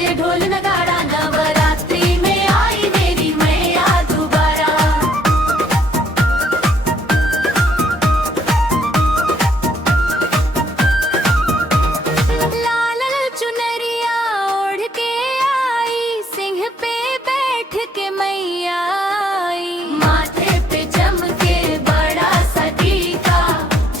बाजे ढोल नगाड़ा, नवरात्रि में आई मेरी मैया दोबारा। लाल चुनरिया ओढ़ के आई, सिंह पे बैठ के मैया आई। माथे पे चमके बड़ा सा टीका,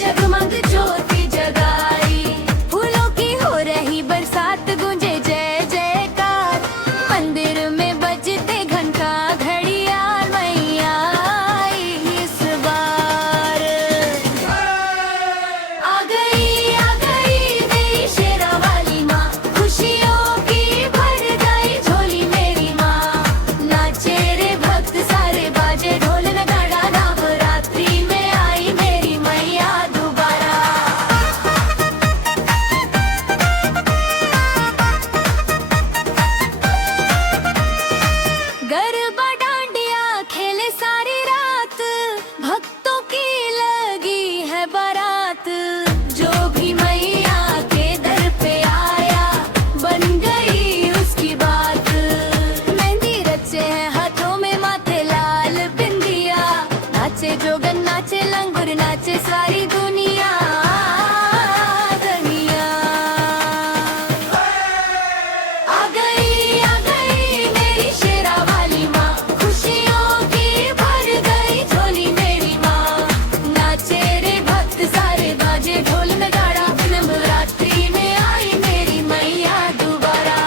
जगमग ज्योति जगाई। फूलों की हो रही बरसात, गूंजे जय जयकार। मंदिर में बजते घंटा घड़ियाल, मैया आई इस बार। आ गई मेरी शेरा वाली माँ, खुशियों की भर गई झोली मेरी माँ। नाचे रे भक्त सारे, बाजे ढोल नगाड़ा, नवरात्रि में आई मेरी मैया दोबारा। गरबा डांडिया खेले सारी रात, भक्तों की लगी है बारात। जो भी मैया के दर पे आया, बन गई उसकी बात। मेहंदी रचे हैं हाथों में, माथे लाल बिंदिया। नाचे जोगन, नाचे लंगुर, नाचे सारी दुनिया दुनिया। आ गई मेरी शेरा वाली माँ, खुशियों की भर गई झोली मेरी माँ। नाचे रे भक्त सारे, बाजे ढोल नगाड़ा, नवरात्रि में आई मेरी मैया दोबारा।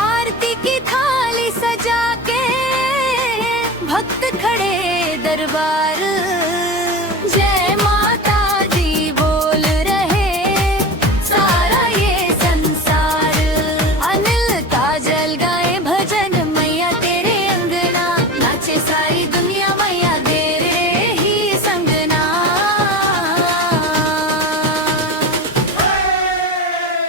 आरती की थाली सजा के भक्त खड़े दरबार। जय माता दी बोल रहे सारा ये संसार। अनिल काजल गाए भजन, मैया तेरे अंगना। नाचे सारी दुनिया, मैया तेरे ही संगना।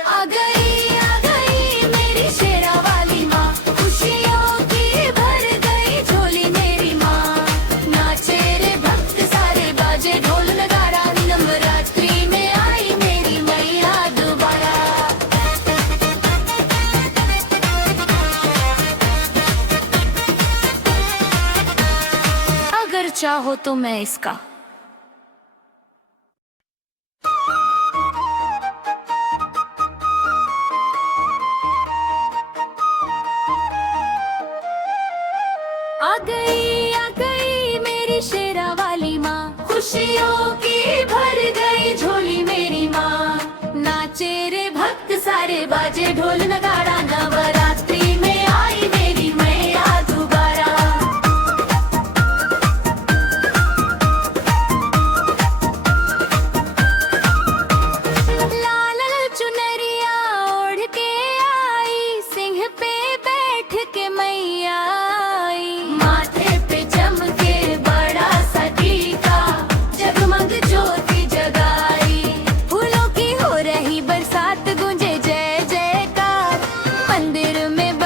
आ गई मेरी शेरा वाली माँ, खुशियों की भर गई झोली मेरी माँ। नाचे रे भक्त सारे, बाजे ढोल नगाड़ा, नवरात्रि में आई मेरी मैया दोबारा। अगर चाहो तो मैं इसका आ गई मेरी शेरा वाली माँ, खुशियों की भर गई झोली मेरी माँ। नाचे रे भक्त सारे, बाजे ढोल नगाड़ा, नवरात्रि में आई मेरी मैया दोबारा। लाल चुनरिया ओढ़ के आई, सिंह पे बैठ के मैया आई। माथे पे चमके बड़ा सा टीका, जगमग ज्योति जगाई। फूलों की हो रही बरसात, गूंजे जय जयकार। मंदिर में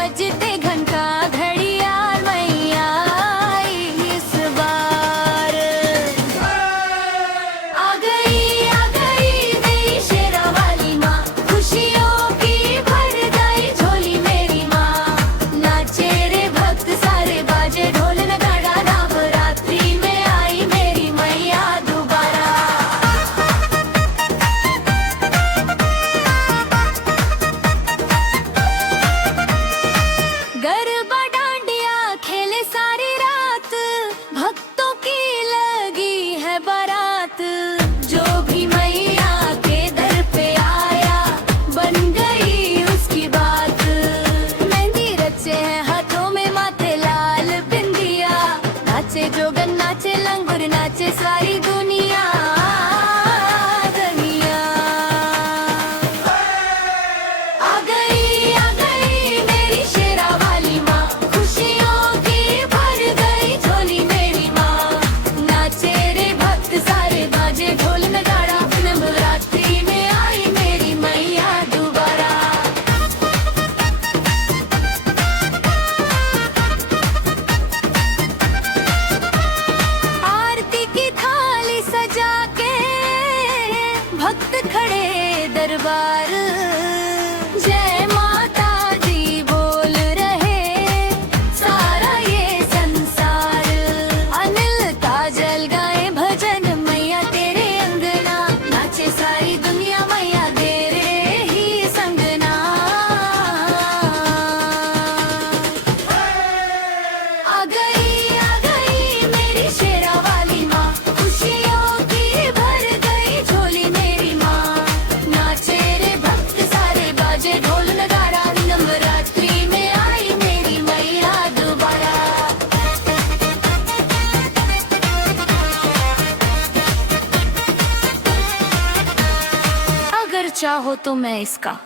हो तो मैं इसका।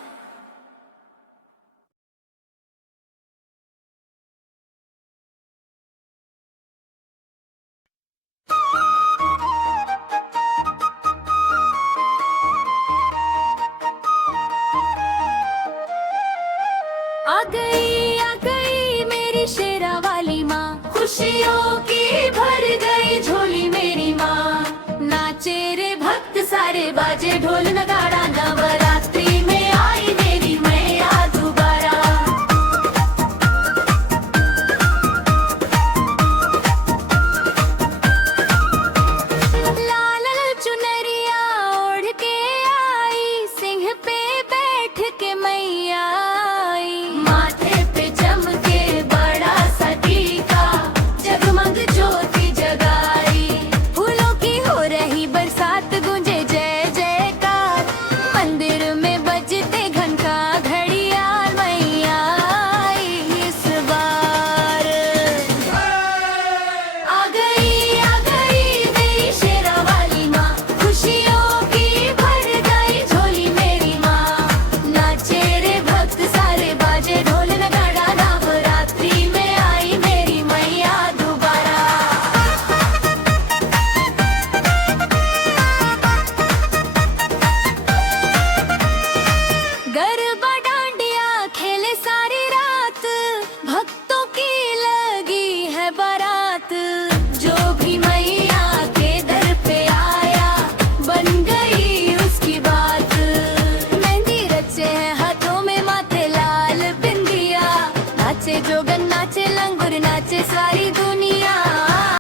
आ गई मेरी शेरा वाली माँ, खुशियों की भर गई झोली मेरी माँ। नाचे रे भक्त सारे, बाजे ढोल नगाड़ा,